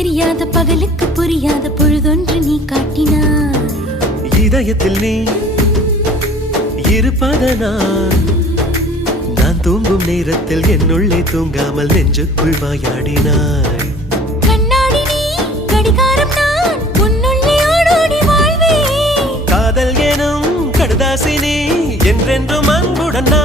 தெரியாத பகலுக்கு புரியாத பொழுதொன்று நீ காட்டினாய். இதயத்தில் நீ இருப்பதனால் நான் தூங்கும் நேரத்தில் என்னுள்ளே தூங்காமல் நெஞ்சுக்குள் வாயாடினாய். கண்ணாடி நீ கடிகாரம் நான் உன்னுள்ளே ஓடோடி வாழ்வே. காதல் எனும் கடுதாசி நீ என்றென்றும் அன்புடன் நான்